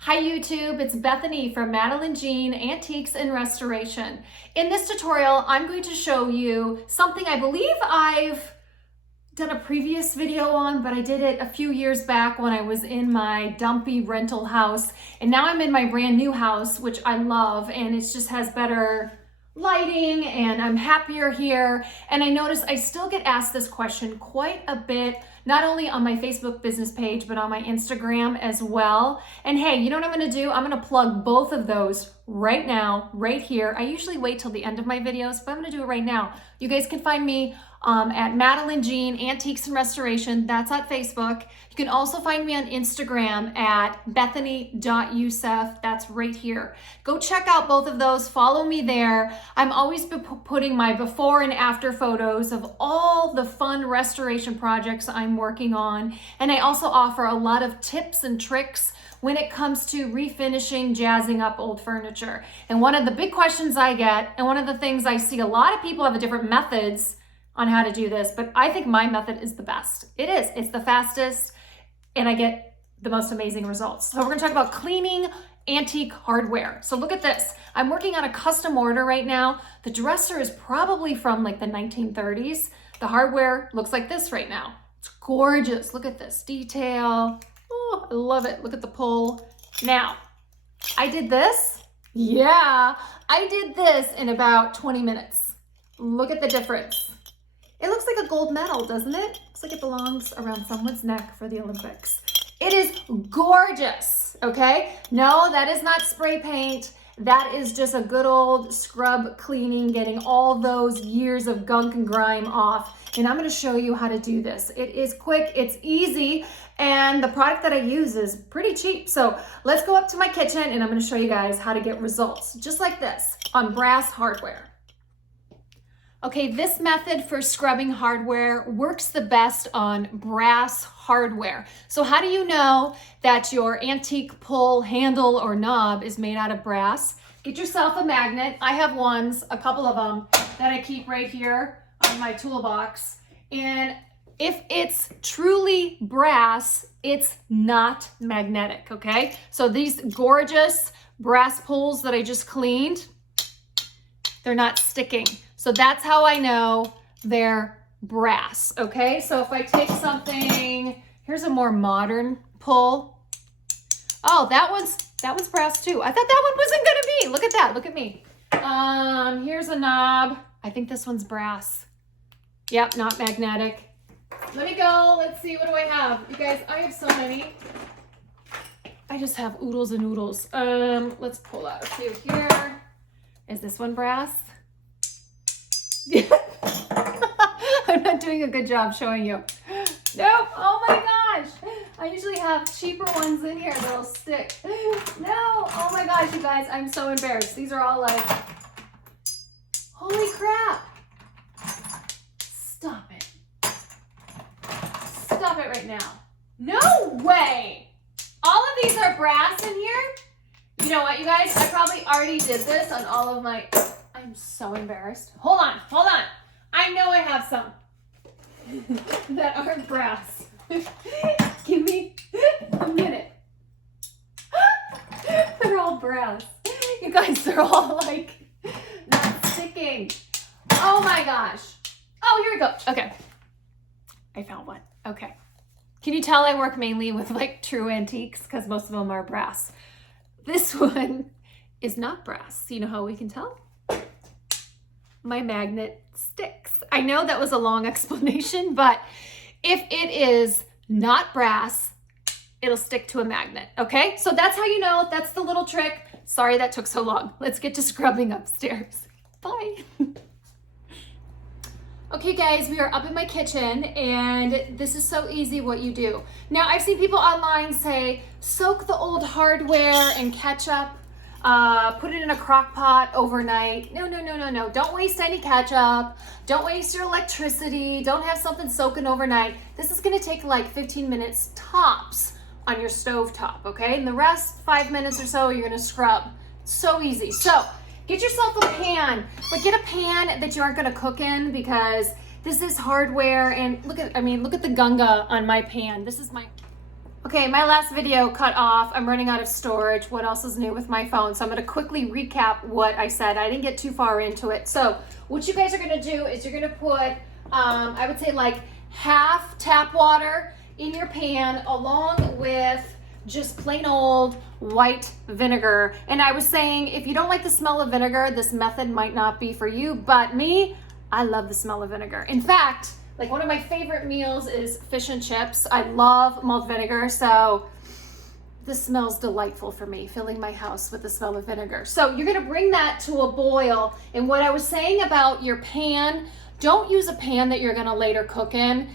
Hi YouTube, it's Bethany from Madeline Jean Antiques and Restoration. In this tutorial, I'm going to show you something I believe I've done a previous video on, but I did it a few years back when I was in my dumpy rental house. And now I'm in my brand new house, which I love, and it just has better lighting and I'm happier here. And I notice I still get asked this question quite a bit, not only on my Facebook business page, but on my Instagram as well. And hey, you know what I'm gonna do? I'm gonna plug both of those right now, right here. I usually wait till the end of my videos, but I'm gonna do it right now. You guys can find me at Madeline Jean Antiques and Restoration. That's on Facebook. You can also find me on Instagram at Bethany.Youssef. That's right here. Go check out both of those. Follow me there. I'm always putting my before and after photos of all the fun restoration projects I'm working on. And I also offer a lot of tips and tricks when it comes to refinishing, jazzing up old furniture. And one of the big questions I get, and one of the things I see a lot of people have different methods on how to do this, but I think my method is the best. It is, it's the fastest, and I get the most amazing results. So we're gonna talk about cleaning antique hardware. So look at this. I'm working on a custom order right now. The dresser is probably from like the 1930s. The hardware looks like this right now. It's gorgeous. Look at this detail. Oh, I love it. Look at the pull. Now, I did this. Yeah, I did this in about 20 minutes. Look at the difference. It looks like a gold medal, doesn't it? Looks like it belongs around someone's neck for the Olympics. It is gorgeous, okay? No, that is not spray paint. That is just a good old scrub cleaning, getting all those years of gunk and grime off. And I'm gonna show you how to do this. It is quick, it's easy, and the product that I use is pretty cheap. So let's go up to my kitchen and I'm gonna show you guys how to get results, just like this, on brass hardware. Okay, this method for scrubbing hardware works the best on brass hardware. So how do you know that your antique pull handle or knob is made out of brass? Get yourself a magnet. I have ones, a couple of them, that I keep right here on my toolbox. And if it's truly brass, it's not magnetic, okay? So these gorgeous brass pulls that I just cleaned, they're not sticking. So that's how I know they're brass, okay? So if I take something, here's a more modern pull. Oh, that one's brass too. I thought that one wasn't gonna be. Look at that, look at me. Here's a knob. I think this one's brass. Yep, not magnetic. Let me go, let's see, what do I have? You guys, I have so many. I just have oodles and oodles. Let's pull out a few here. Is this one brass? I'm not doing a good job showing you. Nope. Oh my gosh. I usually have cheaper ones in here that'll stick. No. Oh my gosh, you guys. I'm so embarrassed. These are all like, holy crap. Stop it. Stop it right now. No way. All of these are brass in here. You know what, you guys? I probably already did this on all of my... I'm so embarrassed. Hold on, hold on. I know I have some that aren't brass. Give me a minute. They're all brass. You guys, they're all like not sticking. Oh my gosh. Oh, here we go. Okay. I found one. Okay. Can you tell I work mainly with like true antiques because most of them are brass? This one is not brass. You know how we can tell? My magnet sticks. I know that was a long explanation, but if it is not brass, it'll stick to a magnet, okay? So that's how you know, that's the little trick. Sorry that took so long. Let's get to scrubbing upstairs. Bye. Okay guys, we are up in my kitchen and this is so easy what you do. Now I've seen people online say, soak the old hardware in ketchup. Put it in a crock pot overnight. No. Don't waste any ketchup. Don't waste your electricity. Don't have something soaking overnight. This is gonna take like 15 minutes tops on your stove top, okay? And the rest, 5 minutes or so, you're gonna scrub. It's so easy. So get yourself a pan, but get a pan that you aren't gonna cook in because this is hardware and look at the gunga on my pan. This is my... Okay, my last video cut off. I'm running out of storage. What else is new with my phone? So I'm going to quickly recap what I said. I didn't get too far into it. So what you guys are going to do is you're going to put, I would say like half tap water in your pan along with just plain old white vinegar. And I was saying, if you don't like the smell of vinegar, this method might not be for you, but me, I love the smell of vinegar. In fact, like one of my favorite meals is fish and chips. I love malt vinegar, so this smells delightful for me, filling my house with the smell of vinegar. So you're gonna bring that to a boil. And what I was saying about your pan, don't use a pan that you're gonna later cook in.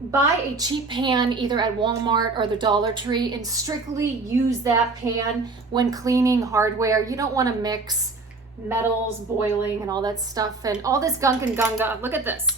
Buy a cheap pan either at Walmart or the Dollar Tree and strictly use that pan when cleaning hardware. You don't wanna mix metals, boiling, and all that stuff, and all this gunk and gunga. Look at this.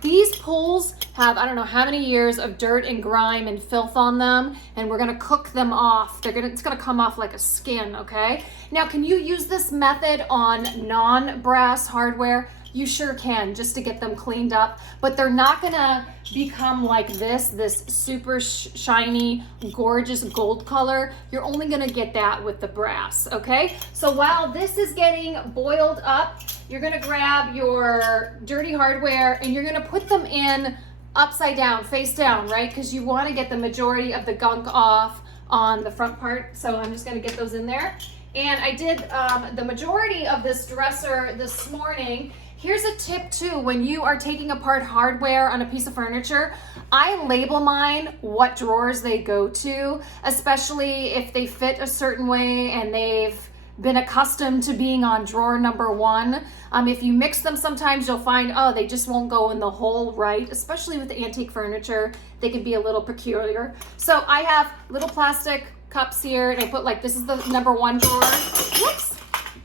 These pools have, I don't know how many years of dirt and grime and filth on them, and we're gonna cook them off. It's gonna come off like a skin, okay? Now, can you use this method on non-brass hardware? You sure can, just to get them cleaned up, but they're not gonna become like this super shiny, gorgeous gold color. You're only gonna get that with the brass, okay? So while this is getting boiled up, you're gonna grab your dirty hardware and you're gonna put them in upside down, face down, right? Because you wanna get the majority of the gunk off on the front part. So I'm just gonna get those in there. And I did the majority of this dresser this morning. Here's a tip too, when you are taking apart hardware on a piece of furniture, I label mine what drawers they go to, especially if they fit a certain way and they've been accustomed to being on drawer number 1. If you mix them, sometimes you'll find, oh, they just won't go in the hole right, especially with antique furniture. They can be a little peculiar. So I have little plastic cups here, and I put like, this is the number 1 drawer, whoops,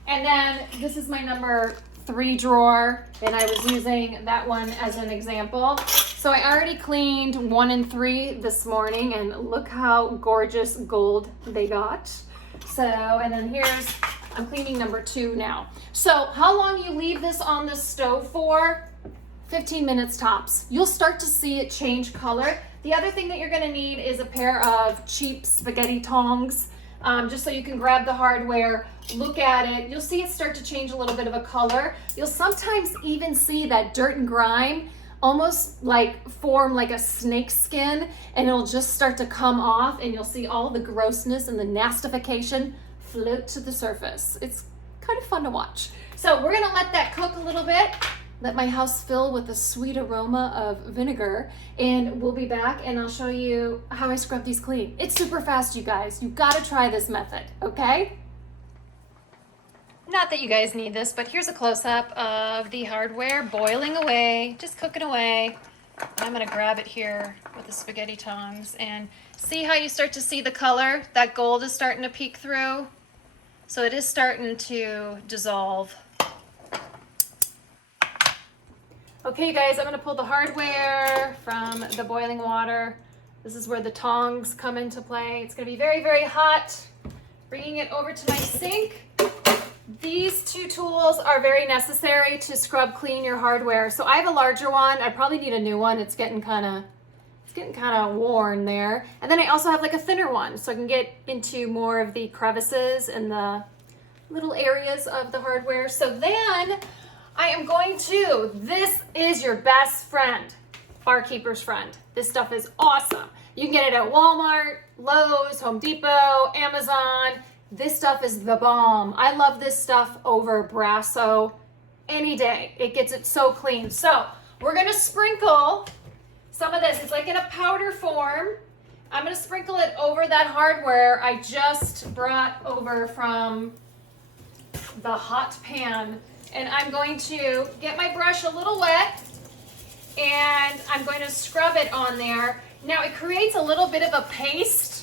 and then this is my number 3 drawer, and I was using that one as an example. So I already cleaned 1 and 3 this morning, and look how gorgeous gold they got. So, and then I'm cleaning number 2 now. So how long you leave this on the stove for? 15 minutes tops. You'll start to see it change color. The other thing that you're gonna need is a pair of cheap spaghetti tongs, just so you can grab the hardware, look at it. You'll see it start to change a little bit of a color. You'll sometimes even see that dirt and grime almost like form like a snake skin, and it'll just start to come off, and you'll see all the grossness and the nastification float to the surface. It's kind of fun to watch. So we're gonna let that cook a little bit, let my house fill with the sweet aroma of vinegar, and we'll be back and I'll show you how I scrub these clean. It's super fast, you guys. You gotta try this method, okay? Not that you guys need this, but here's a close-up of the hardware boiling away, just cooking away. I'm gonna grab it here with the spaghetti tongs and see how you start to see the color. That gold is starting to peek through. So it is starting to dissolve. Okay, you guys, I'm gonna pull the hardware from the boiling water. This is where the tongs come into play. It's gonna be very, very hot. Bringing it over to my sink. These 2 tools are very necessary to scrub clean your hardware. So I have a larger one. I probably need a new one. It's getting kind of worn there. And then I also have like a thinner one, so I can get into more of the crevices and the little areas of the hardware. So then I am going to, this is your best friend, barkeeper's friend. This stuff is awesome. You can get it at Walmart, Lowe's, Home Depot, Amazon. This stuff is the bomb. I love this stuff over Brasso any day. It gets it so clean. So we're gonna sprinkle some of this. It's like in a powder form. I'm gonna sprinkle it over that hardware I just brought over from the hot pan. And I'm going to get my brush a little wet and I'm going to scrub it on there. Now it creates a little bit of a paste.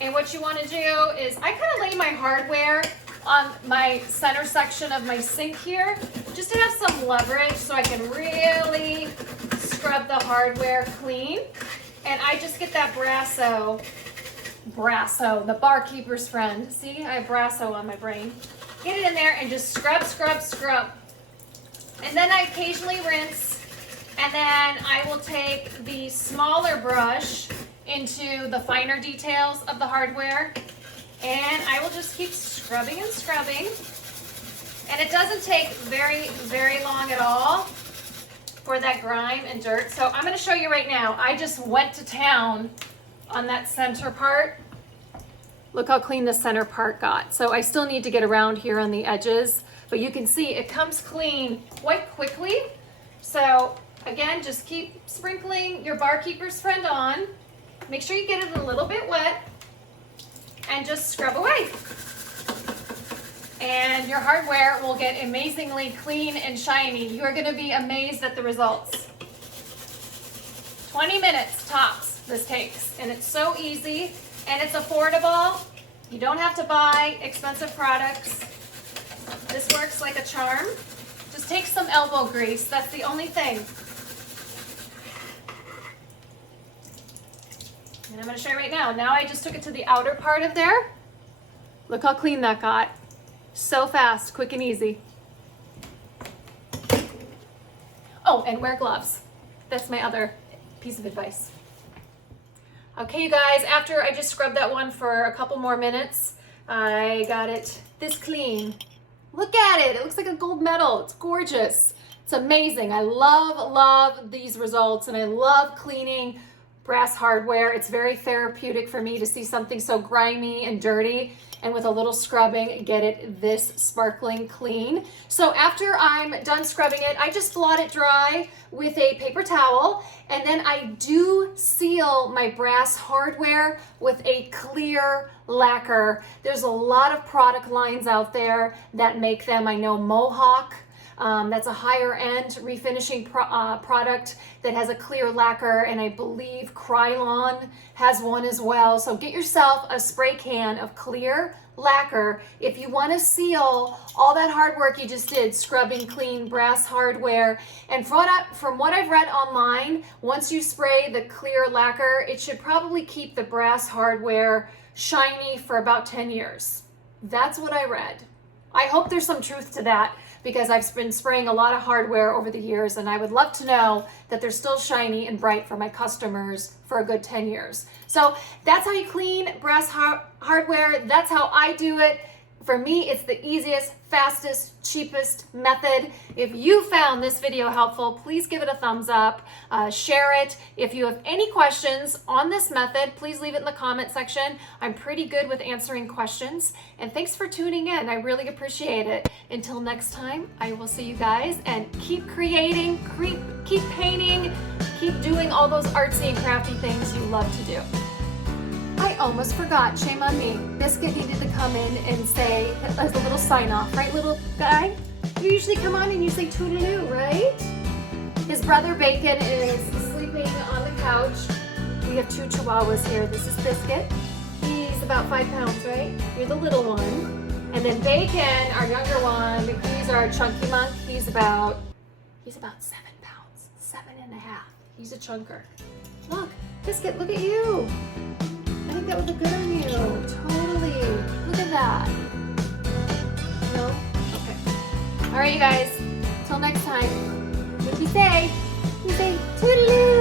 And what you want to do is, I kind of lay my hardware on my center section of my sink here, just to have some leverage so I can really scrub the hardware clean. And I just get that Brasso, the barkeeper's friend. See, I have Brasso on my brain. Get it in there and just scrub, scrub, scrub. And then I occasionally rinse, and then I will take the smaller brush into the finer details of the hardware. And I will just keep scrubbing and scrubbing. And it doesn't take very, very long at all for that grime and dirt. So I'm going to show you right now. I just went to town on that center part. Look how clean the center part got. So I still need to get around here on the edges, but you can see it comes clean quite quickly. So again, just keep sprinkling your barkeeper's friend on. Make sure you get it a little bit wet and just scrub away. And your hardware will get amazingly clean and shiny. You are going to be amazed at the results. 20 minutes tops this takes, and it's so easy and it's affordable. You don't have to buy expensive products. This works like a charm. Just take some elbow grease. That's the only thing. And I'm going to show you right now. Now I just took it to the outer part of there. Look how clean that got. So fast, quick and easy. Oh, and wear gloves. That's my other piece of advice. Okay, you guys, after I just scrubbed that one for a couple more minutes, I got it this clean. Look at it. It looks like a gold medal. It's gorgeous. It's amazing. I love these results, and I love cleaning brass hardware. It's very therapeutic for me to see something so grimy and dirty, and with a little scrubbing, get it this sparkling clean. So after I'm done scrubbing it, I just blot it dry with a paper towel, and then I do seal my brass hardware with a clear lacquer. There's a lot of product lines out there that make them. I know MOHAWK, that's a higher end refinishing product that has a clear lacquer, and I believe Krylon has one as well. So get yourself a spray can of clear lacquer if you want to seal all that hard work you just did scrubbing clean brass hardware. And from what I've read online, once you spray the clear lacquer, it should probably keep the brass hardware shiny for about 10 years. That's what I read. I hope there's some truth to that, because I've been spraying a lot of hardware over the years, and I would love to know that they're still shiny and bright for my customers for a good 10 years. So that's how you clean brass hardware. That's how I do it. For me, it's the easiest, fastest, cheapest method. If you found this video helpful, please give it a thumbs up, share it. If you have any questions on this method, please leave it in the comment section. I'm pretty good with answering questions. And thanks for tuning in. I really appreciate it. Until next time, I will see you guys, and keep creating, keep painting, keep doing all those artsy and crafty things you love to do. I almost forgot, shame on me. Biscuit needed to come in and say, as a little sign off, right, little guy? You usually come on and you say toodaloo, right? His brother Bacon is sleeping on the couch. We have 2 chihuahuas here. This is Biscuit. He's about 5 pounds, right? You're the little one. And then Bacon, our younger one, he's our chunky monk. He's about 7 pounds, 7.5. He's a chunker. Look, Biscuit, look at you. I think that would look good on you. Totally. Look at that. No? Okay. All right, you guys. Till next time. What do we say? We say toodaloo.